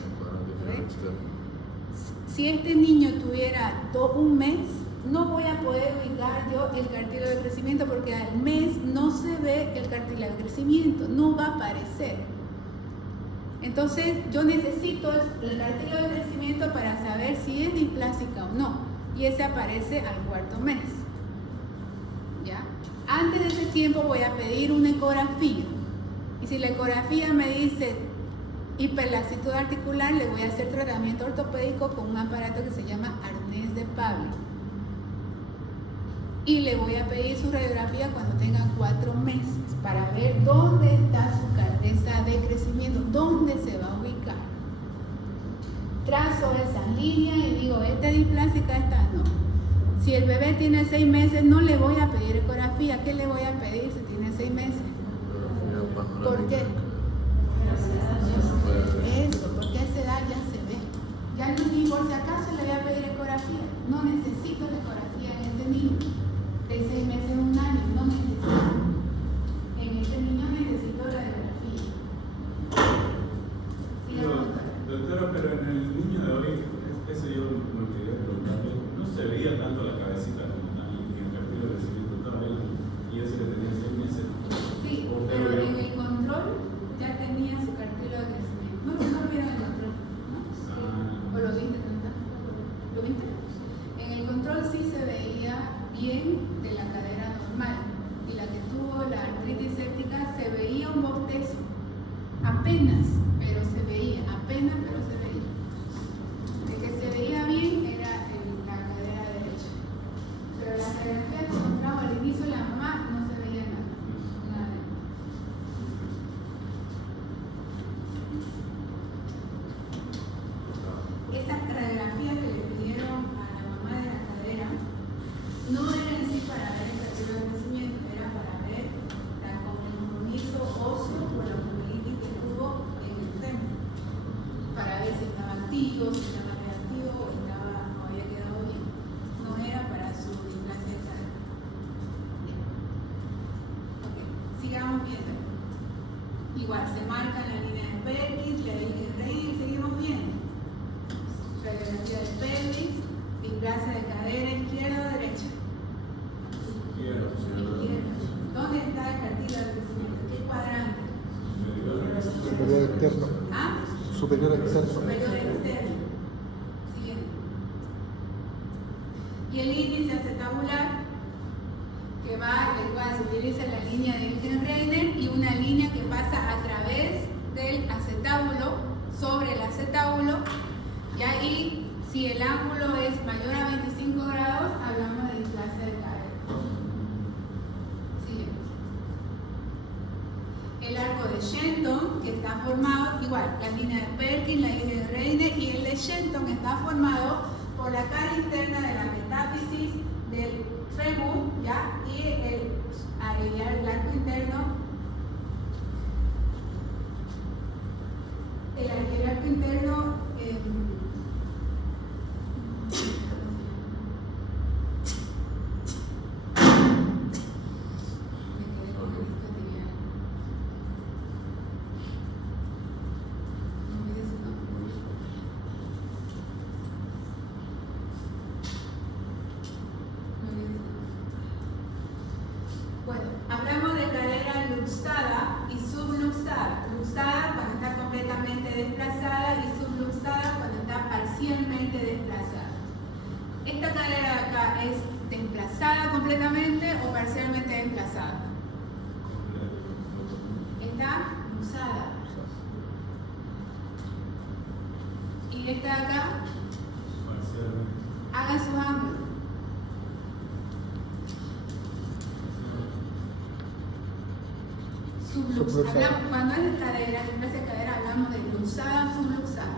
Si este niño tuviera un mes, no voy a poder ubicar yo el cartílago de crecimiento porque al mes no se ve el cartílago de crecimiento, no va a aparecer. Entonces yo necesito el cartílago de crecimiento para saber si es displásica o no, y ese aparece al 4º mes. ¿Ya? Antes de ese tiempo voy a pedir una ecografía, y si la ecografía me dice hiperlaxitud articular, le voy a hacer tratamiento ortopédico con un aparato que se llama arnés de Pavlov. Y le voy a pedir su radiografía cuando tenga 4 meses para ver dónde está su cabeza de crecimiento, dónde se va a ubicar. Trazo esa línea y digo, esta es displásica, esta no. Si el bebé tiene 6 meses, no le voy a pedir ecografía. ¿Qué le voy a pedir si tiene 6 meses? ¿Por qué? Eso, porque a esa edad ya se ve. Ya no, ni por si acaso le voy a pedir ecografía. No necesito la ecografía en este niño. De 6 meses a 1 año, no necesito. En este niño necesito radiografía. Sí, Doctora, pero en el niño de hoy, eso yo lo quería preguntar, no se veía tanto la cabecita como tal, y el cartílago de crecimiento todavía, y eso que tenía 6 meses. Sí, pero en el control ya tenía su cartílago de crecimiento. No vieron el control, ¿no? ¿O lo viste? ¿Lo viste? En el control sí se veía bien de la cadera normal, y la que tuvo la artritis séptica se veía un bostezo, apenas, pero se veía, apenas, pero se veía. El que se veía bien era la cadera derecha, pero la radiografía que mostraba al inicio de la mamá no se veía nada, nada. Esa radiografía que le pidieron a la mamá de la cadera no era en sí para ver el cartílago de crecimiento, era para ver el compromiso óseo por la mobilitis que tuvo en el fémur, para ver si estaba activo, si estaba reactivo o había quedado bien. No era para su displasia de cadera. Okay. Sigamos viendo. Igual se marca la línea de Perkins, la línea de Reiner, seguimos viendo. Radiografía de pelvis, displasia de cadera, izquierda o derecha. Izquierda. ¿Dónde está el cartílago de crecimiento? ¿Qué cuadrante? Superior externo. ¿Ah? Superior externo. Superior externo. Siguiente. Y el índice acetabular, que va, el cual se utiliza la línea de Wilhelm-Reiner y una línea que pasa a través del acetábulo, sobre el acetábulo. Y ahí, si el ángulo es mayor a 25 grados, hablamos de displasia de cadera. Siguiente. El arco de Shenton, que está formado, igual, la línea de Perkins, la línea de Reiner, y el de Shenton está formado por la cara interna de la metáfisis del fémur, ¿ya? Y el arco interno. El arco interno desplazada y subluxada cuando está parcialmente desplazada. Esta cadera de acá es desplazada completamente o parcialmente desplazada. Está luxada. Y esta de acá, hagan sus ángulos. Subluxada. Cuando es de cadera, en vez de cadera, hablamos de luxada, subluxada.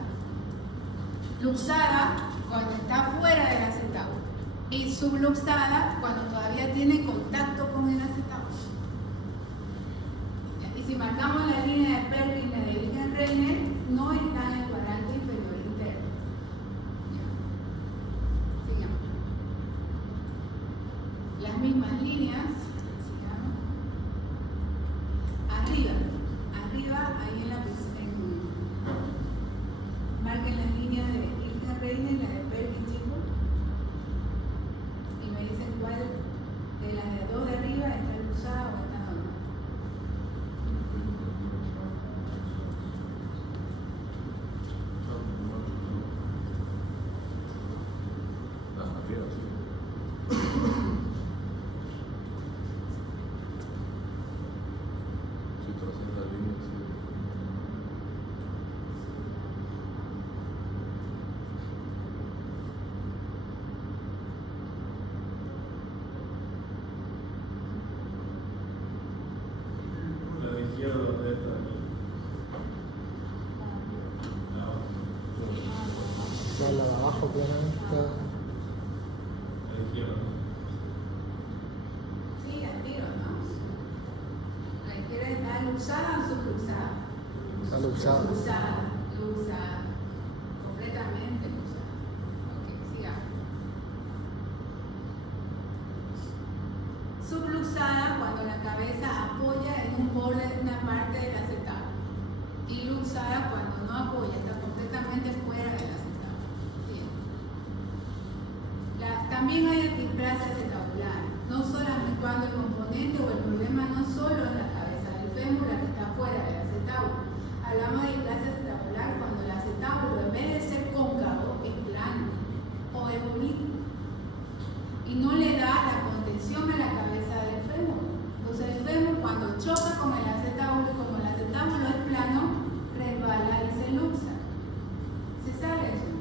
Luxada cuando está fuera del acetábulo y subluxada cuando todavía tiene contacto con el acetábulo. Y si marcamos la línea de Perkin y la de Wilhelm-Reiner, no está en el cuadrante inferior interno. Sigamos. Las mismas líneas. Arriba, ahí en la marquen las líneas de Wilhelm-Reiner y la de Perkin, chicos, y me dicen cuál de las de dos de arriba está luxada o está normal. La de abajo claramente está. Sí, al tiro, ¿no? La izquierda está luxada o subluxada. Está luxada. Luxada, completamente luxada. Ok, sigamos. Subluxada cuando la cabeza apoya en un borde de una parte del acetábulo. Y luxada cuando no apoya, está completamente fuera del acetábulo. Bien. También hay el displasia acetabular. No solamente cuando el componente o el problema no solo es la cabeza del fémur, la que está fuera del acetábulo. Hablamos de displasia acetabular cuando el acetábulo, en vez de ser cóncavo, es plano o es oblicuo y no le da la contención a la cabeza del fémur. Entonces el fémur, cuando choca con el acetábulo, como el acetábulo es plano, resbala y se luxa. ¿Se sabe eso?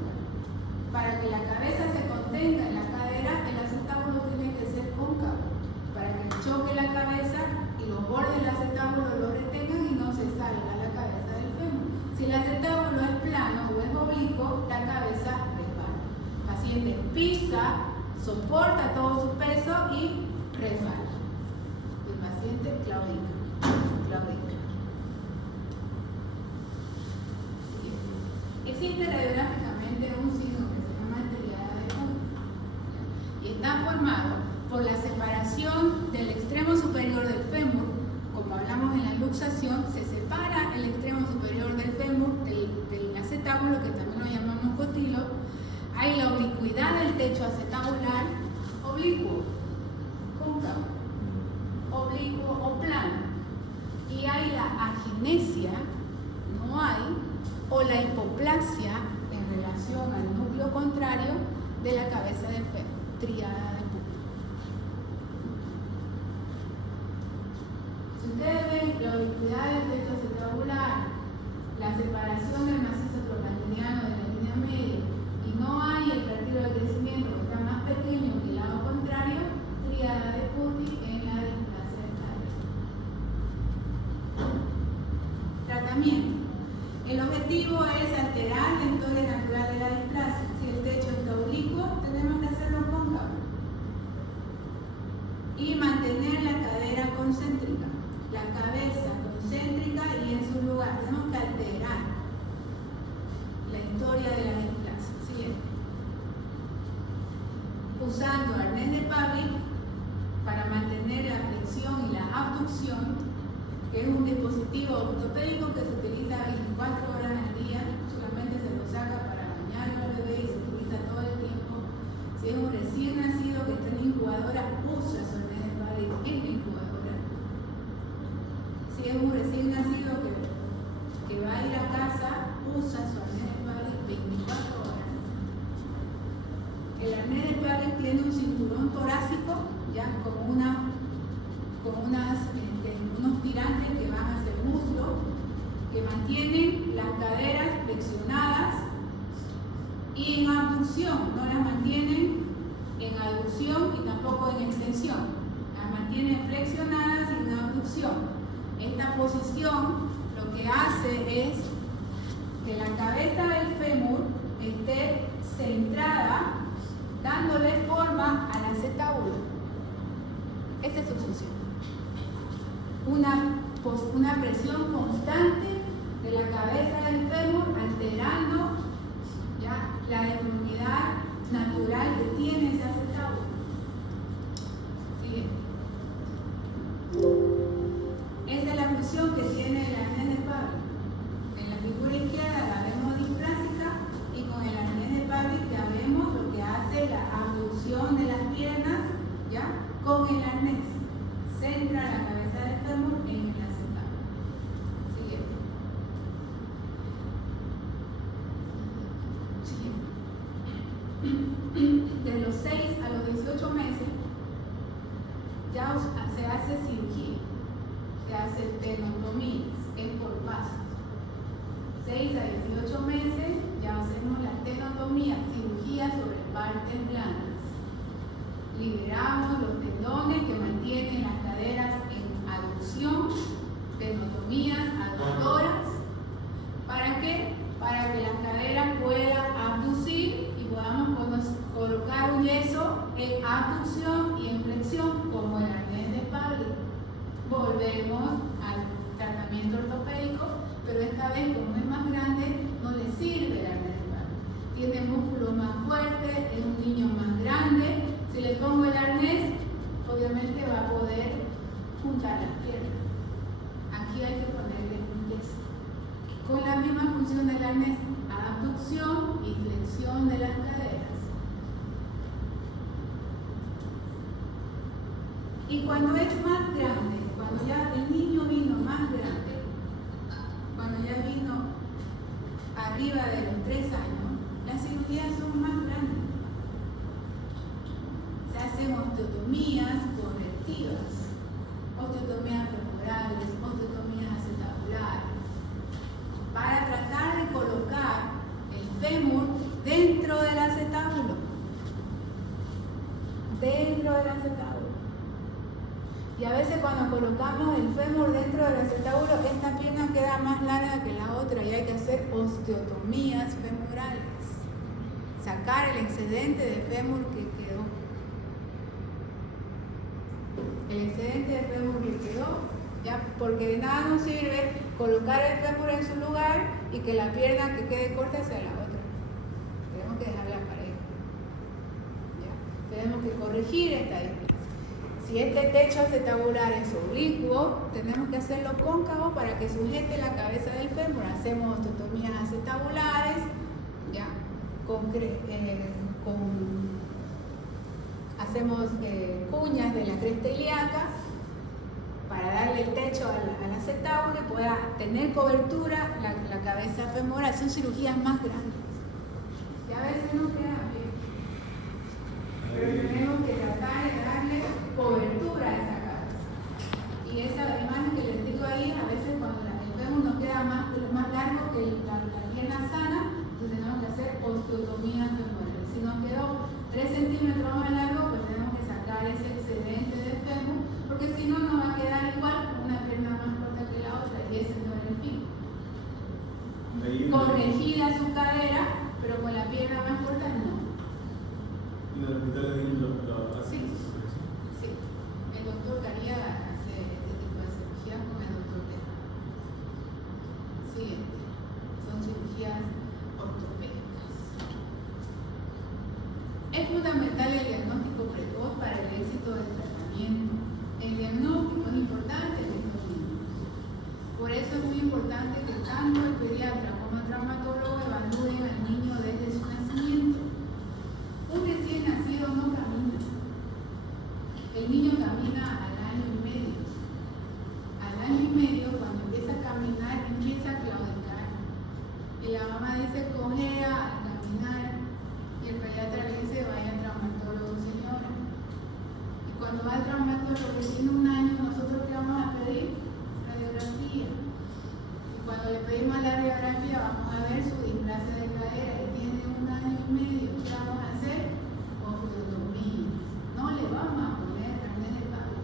Para que la cabeza se contenga en la cadera, el acetábulo tiene que ser cóncavo, para que choque la cabeza y los bordes del acetábulo lo retengan y no se salga la cabeza del fémur. Si el acetábulo es plano o es oblicuo, la cabeza resbala. El paciente pisa, soporta todo su peso y resbala. El paciente claudica. Existe radiográficamente un signo que se llama triada de Hund y está formado por la separación del extremo superior del fémur. Como hablamos en la luxación, se separa el extremo superior del fémur del acetábulo, que también lo llamamos cotilo. Hay la oblicuidad del techo acetabular, oblicuo, cóncavo, oblicuo o plano. Y hay la aginesia, no hay, o la hipoplasia en relación al núcleo contrario de la cabeza del fémur, triada de Hund. Si ustedes ven la oblicuidad del techo acetabular, la separación del macizo trochanteriano de la línea media, y no hay el retiro de crecimiento que está más pequeño que el lado contrario, triada de Hund en la displasia del tallo. Tratamiento. El objetivo es alterar la historia natural de la displasia. Si el techo está oblicuo, tenemos que hacerlo cóncavo. Y mantener la cadera concéntrica, la cabeza concéntrica y en su lugar. Tenemos que alterar la historia de la displasia. Siguiente. Usando arnés de Pavlik para mantener la flexión y la abducción, que es un dispositivo ortopédico que se utiliza 24 horas al día, solamente se lo saca para bañar al bebé y se utiliza todo el tiempo. Si es un recién nacido que está en incubadora, usa su arnés de Pavlik en la incubadora. Si es un recién nacido que va a ir a casa, usa tiene un cinturón torácico, ya con unos tirantes que van hacia el muslo, que mantienen las caderas flexionadas y en abducción, no las mantienen en aducción y tampoco en extensión, las mantienen flexionadas y en abducción. Esta posición lo que hace es que la cabeza del fémur esté centrada, dándole forma al acetábulo. Esa es su función. Una presión constante de la cabeza del fémur, alterando ya la deformidad natural que tiene ese acetábulo. Siguiente. Esa es la función que tiene el arnés de Pablic. En la figura izquierda la vemos displásica y con el arnés de Pablic ya vemos lo que hace la abducción de las piernas, ¿ya? Con el arnés. Centra la cabeza del fémur en el acetábulo. Siguiente. De los 6 a los 18 meses ya se hace cirugía, se hace tenotomías, es por pasos. 6 a 18 meses ya hacemos la tenotomía, cirugía sobre partes blandas. Liberamos los tendones que mantienen las caderas en aducción, tenotomías aductoras. ¿Para qué? Para que las caderas puedan abducir y podamos colocar un yeso en abducción y en flexión como el arnés de Pablic. Volvemos al tratamiento ortopédico, pero esta vez como es más grande no le sirve el arnés de Pablic. Tiene músculos más fuertes, es un niño más grande. Si le pongo el arnés, obviamente va a poder juntar las piernas. Aquí hay que ponerle un yeso. Con la misma función del arnés, abducción y flexión de las caderas. Y cuando es más grande, cuando ya el niño vino más grande, cuando ya vino arriba de los 3 años, las cirugías son más grandes. Se hacen osteotomías correctivas, osteotomías femorales, osteotomías acetabulares, para tratar de colocar el fémur dentro del acetábulo. Dentro del acetábulo. Y a veces cuando colocamos el fémur dentro del acetábulo, esta pierna queda más larga que la otra y hay que hacer osteotomías femorales. Sacar el excedente de fémur que quedó. El excedente de fémur que quedó, ya, porque de nada nos sirve colocar el fémur en su lugar y que la pierna que quede corta sea la otra. Tenemos que dejarla pareja. ¿Ya? Tenemos que corregir esta diferencia. Si este techo acetabular es oblicuo, tenemos que hacerlo cóncavo para que sujete la cabeza del fémur. Hacemos osteotomías acetabulares, ¿ya? Hacemos cuñas de la cresta ilíaca para darle el techo al acetábulo y pueda tener cobertura la cabeza femoral. Son cirugías más grandes y a veces no queda bien, pero tenemos que tratar de darle cobertura a esa cabeza. Y esa imagen que les digo ahí, a veces cuando el fémur nos queda más largo que la pierna sana, entonces tenemos que hacer osteotomías femorales. Si nos quedó 3 centímetros más largo, pues tenemos que sacar ese excedente del fémur, porque si no, nos va a quedar igual con una pierna más corta que la otra, y ese no es el fin. Corregida su cadera, pero con la pierna más corta no. ¿Y en el hospital de niños lo Sí. Sí. El doctor Caría hace este tipo de cirugía con el doctor Tejada. Siguiente. Son cirugías ortopédicas. Es fundamental el diagnóstico precoz para el éxito del tratamiento. El diagnóstico es importante en estos niños. Por eso es muy importante que tanto el pediatra como el traumatólogo evalúen al niño desde su nacimiento. Un recién nacido no camina. El niño camina al año y medio. Al año y medio, cuando empieza a caminar, empieza a claudicar. Y la mamá dice, cojea al caminar. Y el pediatra le dice, vaya al traumatólogo, señor. cuando va al traumatólogo que tiene 1 año, nosotros ¿qué vamos a pedir? Radiografía. Y cuando le pedimos la radiografía, vamos a ver su displasia de cadera y tiene 1 año y medio. ¿Qué vamos a hacer? Osteotomía. No le vamos a poner carnet de palo.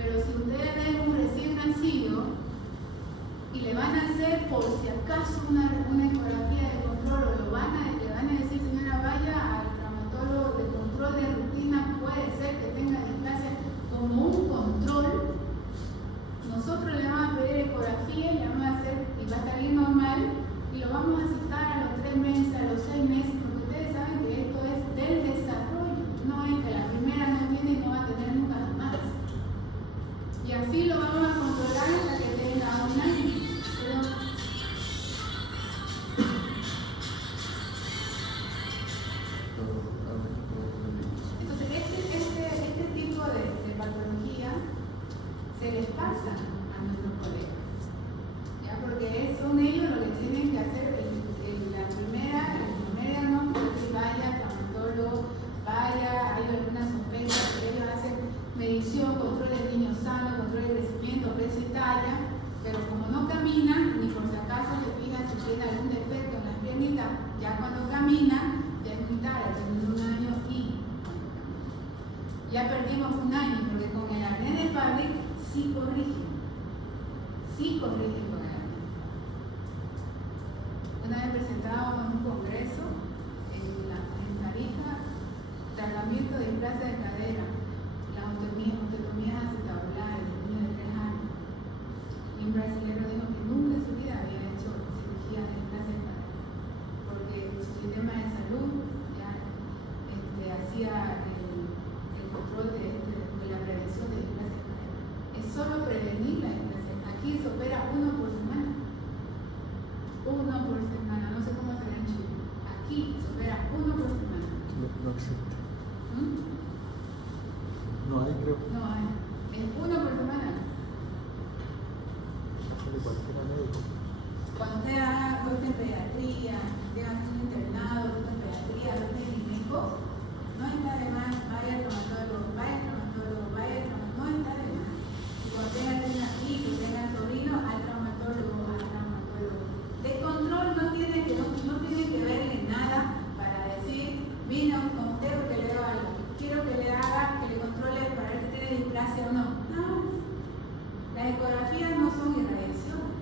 Pero si ustedes ven un recién nacido y le van a hacer por si acaso una ecografía de control o le van a decir, señora, vaya al traumatólogo de control de rutina, puede ser que tenga displasia como un control, nosotros le vamos a pedir ecografía y le vamos a hacer, y va a salir normal, y lo vamos a citar a los 3 meses, a los 6 meses, porque ustedes saben que esto es del desarrollo, no es que la primera no tiene y no va a tener nunca más. Y así lo vamos a controlar hasta que tenga 1 año. Entonces, este tipo de patología se les pasa a nuestros colegas, ¿ya? Porque son ellos los que tienen que hacer el primer diagnóstico, que vaya al traumatólogo, vaya, hay alguna sospecha que ellos hacen medición, control del niño sano, control de crecimiento, peso y talla, pero como no caminan, ni por si acaso se fijan si tiene algún defecto en las piernitas, ya cuando caminan, ya es muy tarde, tienen 1 año y ya perdimos 1 año, porque con el arnés de Parley sí corrigen con el arnés. Una vez presentado en un congreso en Tarija, tratamiento de displasia de cadera, las osteotomías acetabulares de niños de 3 años. Y un brasileño dijo que nunca en su vida había hecho cirugía de displasia de cadera, porque su sistema de salud ya hacía el control de la prevención de displasia de cadera. Es solo prevenir la displasia. Aquí se opera 1 por semana. 1 por semana, no sé cómo será en Chile. Aquí se opera 1 por semana. No existe. ¿Mm? No hay, creo. No hay. Es 1 por semana. De cualquier médico. Cuando usted haga corte en pediatría, tenga un internado, corte en pediatría, corte clínico, no está de más, vaya al traumatólogo, no está de más. Y cuando tenga aquí, que tenga sobrino, al traumatólogo. De control no tiene que verle nada para decir, vine con usted porque le doy algo. Quiero que le haga, que le controle para ver si tiene displasia o no. No. Las ecografías no son irradiación,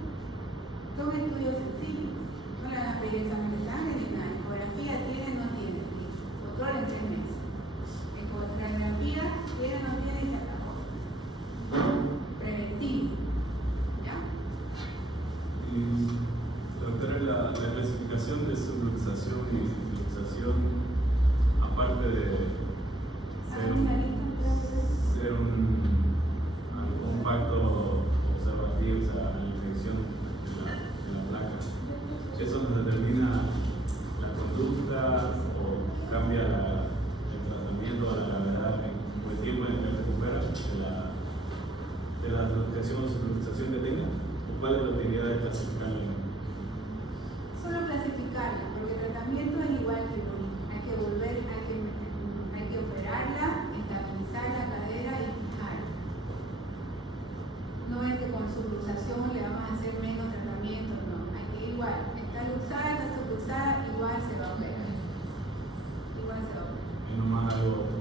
son estudios sencillos. No le van a pedir examen de sangre ni nada. Ecografía tiene, no tiene. Control en 3 meses. Ecografía tiene, no tiene y se acabó. Preventivo. ¿Ya? Y, doctora, la clasificación de subluxación y subluxación, aparte de ser un factor observativo, o sea, la infección de la placa, ¿eso nos determina la conducta o cambia el tratamiento a la gravedad con el tiempo en el que recupera de la luxación o subluxación que tenga? ¿O cuál es la utilidad de clasificarla? Solo clasificarla, porque el tratamiento es igual que el único. Hay que volver, hay que operarla, estabilizar la cadera y fijarla. No es que con subluxación le vamos a hacer menos tratamiento, no. Hay que igual, está luxada, está subluxada, igual se va a operar. Igual se va a operar. Es nomás algo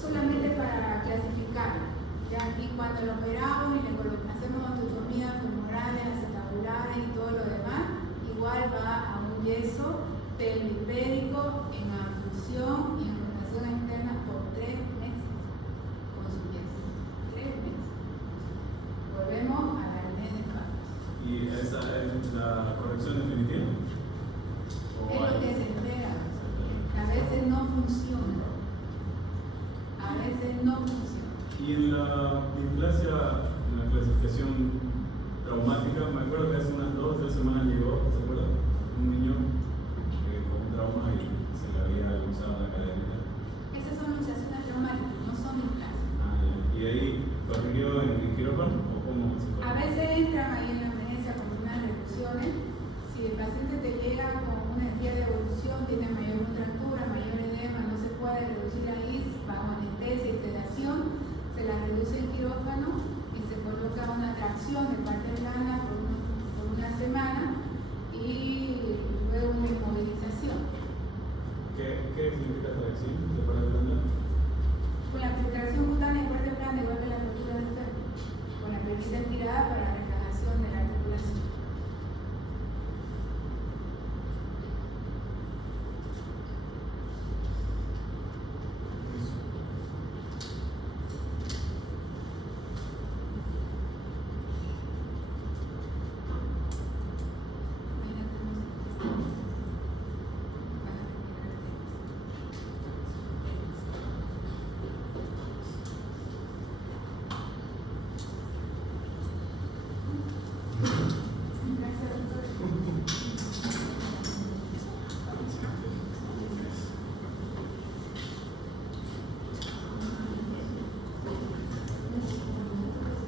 Solamente para clasificarla. Ya, y cuando lo operamos y le hacemos osteotomías femorales, acetabulares y todo lo demás, igual va a un yeso pelvipérico en abducción y en rotación externa por 3 meses con su yeso. 3 meses. Volvemos a la arnés de Parley. ¿Y esa es la corrección definitiva? Es lo que se espera. A veces no funciona. A veces no funciona. Y en la displasia, en la clasificación traumática, me acuerdo que hace unas 2 o 3 semanas llegó, ¿se acuerdan? Un niño con un trauma y se le había luxado la cadera. Esas son luxaciones traumáticas, no son displasias. ¿Y ahí corrigió en quirófano o cómo se corrigió? A veces entran ahí en la emergencia con unas reducciones ¿sí? ¿Te parece?